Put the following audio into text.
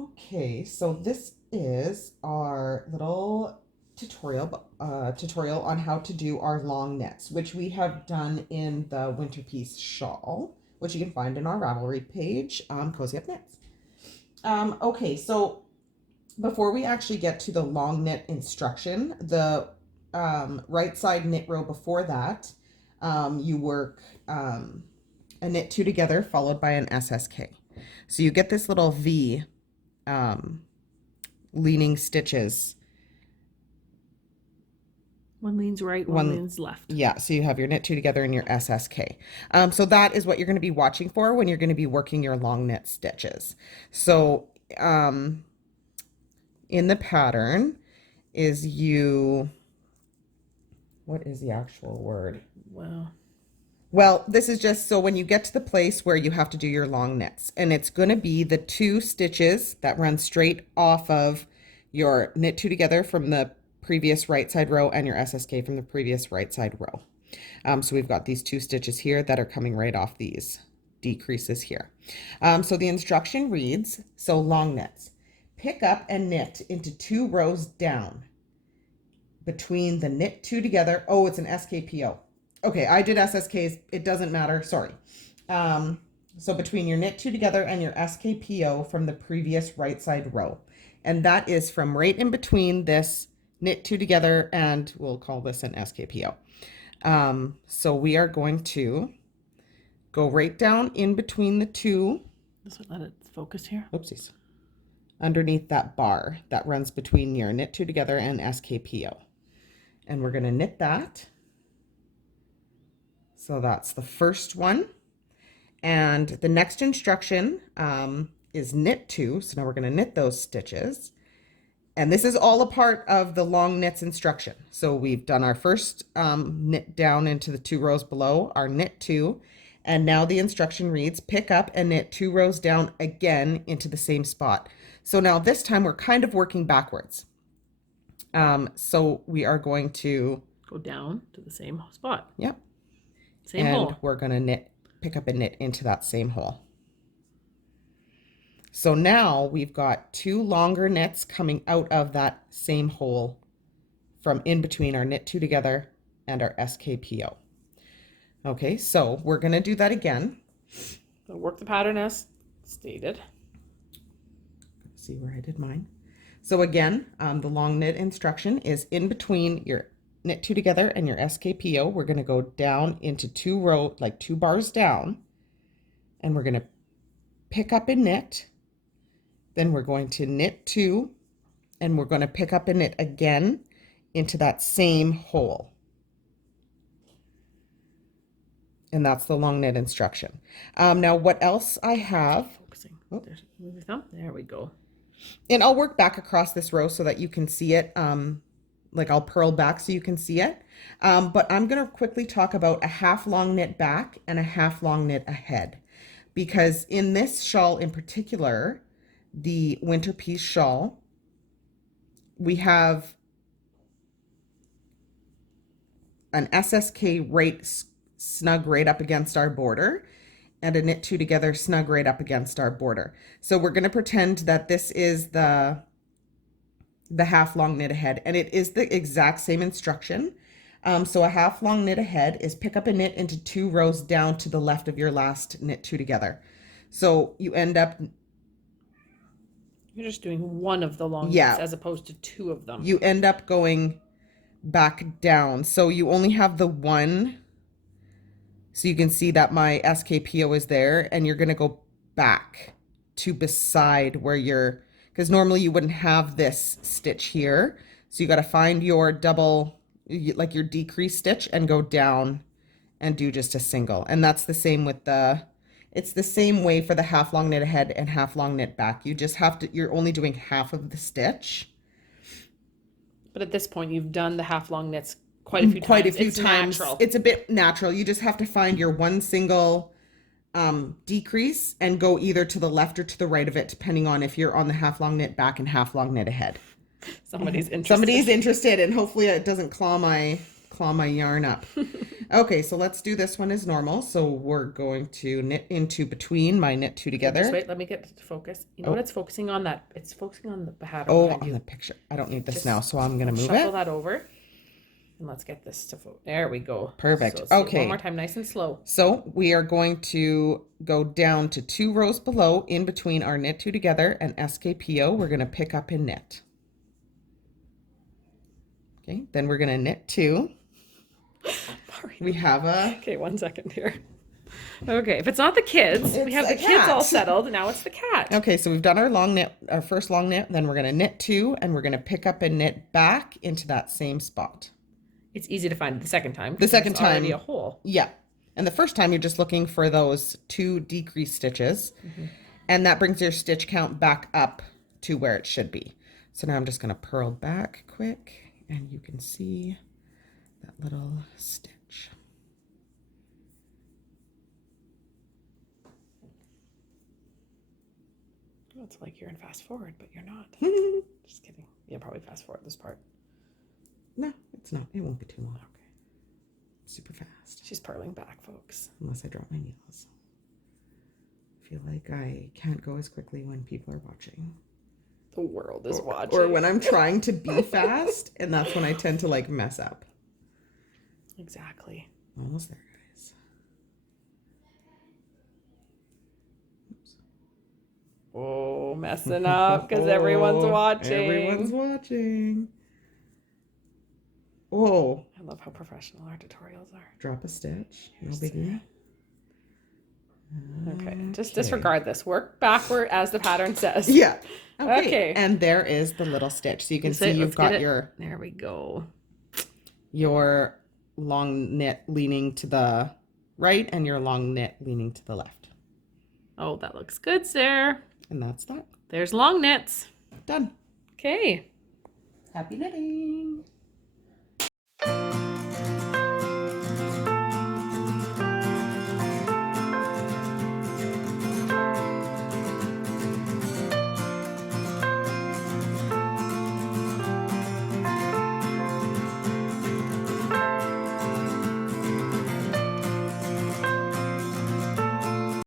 Okay, so this is our little tutorial on how to do our long knits, which we have done in the winter piece shawl, which you can find in our Ravelry page, CozyUpKnits. Okay, so before we actually get to the long knit instruction, the right side knit row before that, you work a knit two together followed by an SSK. So you get this little V leaning stitches. One leans right, one leans left. Yeah, so you have your knit two together and your SSK. So that is what you're going to be watching for when you're going to be working your long knit stitches. So in the pattern is what is the actual word? Well, this is just so when you get to the place where you have to do your long knits, and it's going to be the two stitches that run straight off of your knit two together from the previous right side row and your SSK from the previous right side row. So we've got these two stitches here that are coming right off these decreases here. So the instruction reads, so long knits, pick up and knit into 2 rows down between the knit two together. Oh, it's an SKPO. Okay, I did SSKs. It doesn't matter. Sorry. So between your knit two together and your SKPO from the previous right side row. And that is from right in between this knit two together and we'll call this an SKPO. So we are going to go right down in between the two. This would let it focus here. Oopsies. Underneath that bar that runs between your knit two together and SKPO. And we're going to knit that. So that's the first one. And the next instruction is knit two. So now we're going to knit those stitches. And this is all a part of the long knits instruction. So we've done our first knit down into the 2 rows below, our knit two. And now the instruction reads, pick up and knit 2 rows down again into the same spot. So now this time we're kind of working backwards. So we are going to go down to the same spot. Yep. Same hole. And we're going to pick up and knit into that same hole. So now we've got 2 longer knits coming out of that same hole from in between our knit two together and our SKPO. Okay, so we're going to do that again. So work the pattern as stated. See where I did mine. So again, the long knit instruction is in between your knit two together and your SKPO. We're going to go down into 2 bars down, and we're going to pick up and knit. Then we're going to knit 2, and we're going to pick up and knit again into that same hole. And that's the long knit instruction. Now what else I have? Focusing. Oh. Move your thumb. There we go. And I'll work back across this row so that you can see it. Like I'll purl back so you can see it. But I'm going to quickly talk about a half long knit back and a half long knit ahead. Because in this shawl in particular, the winter piece shawl, we have an SSK right snug right up against our border and a knit two together snug right up against our border. So we're going to pretend that this is the half long knit ahead, and it is the exact same instruction. So a half long knit ahead is pick up and knit into 2 rows down to the left of your last knit two together. So you end up, you're just doing one of the long knits as opposed to 2 of them. You end up going back down. So you only have the one. So you can see that my SKPO is there, and you're going to go back to beside where because normally you wouldn't have this stitch here. So you got to find your double, like your decrease stitch, and go down and do just a single. And that's the same with it's the same way for the half long knit ahead and half long knit back. You just have to, you're only doing half of the stitch. But at this point, you've done the half long knits quite a few times. Natural. It's a bit natural. You just have to find your one single decrease and go either to the left or to the right of it, depending on if you're on the half long knit back and half long knit ahead. Somebody's interested. Somebody's interested, and hopefully it doesn't claw my yarn up. Okay, so let's do this one as normal. So we're going to knit into between my knit two together. Just wait, let me get it to focus. You know what it's focusing on? That it's focusing on the pattern Oh, behind on you. the picture. I don't need this Just now, so I'm gonna move shuffle it. that over. And let's get this to focus. There we go. Perfect. So let's do it Okay. one more time, nice and slow. So we are going to go down to 2 rows below in between our knit two together and SKPO. We're gonna pick up and knit. Okay, then we're gonna knit 2. We have a... Okay, 1 second here. Okay, if it's not the kids, we have the kids all settled. Now it's the cat. Okay, so we've done our long knit, our first long knit. Then we're gonna knit 2, and we're gonna pick up and knit back into that same spot. It's easy to find the second time. The second time, already a hole. Yeah, and the first time you're just looking for those 2 decreased stitches, and that brings your stitch count back up to where it should be. So now I'm just gonna purl back quick, and you can see that little stitch. It's like you're in fast forward, but you're not. Just kidding. Yeah, probably fast forward this part. No, it's not. It won't be too long. Okay. Super fast. She's purling back, folks. Unless I drop my needles. I feel like I can't go as quickly when people are watching. The world is watching. Or when I'm trying to be fast, and that's when I tend to like mess up. Exactly. Almost there, guys. Oops. Oh, messing up because everyone's watching. Everyone's watching. Oh. I love how professional our tutorials are. Drop a stitch. No biggie. Okay, just disregard this. Work backward as the pattern says. Yeah. Okay. And there is the little stitch. So you can see you've got your... There we go. Your long knit leaning to the right and your long knit leaning to the left. Oh, that looks good, Sarah. And that's that. There's long knits. Done. Okay. Happy knitting.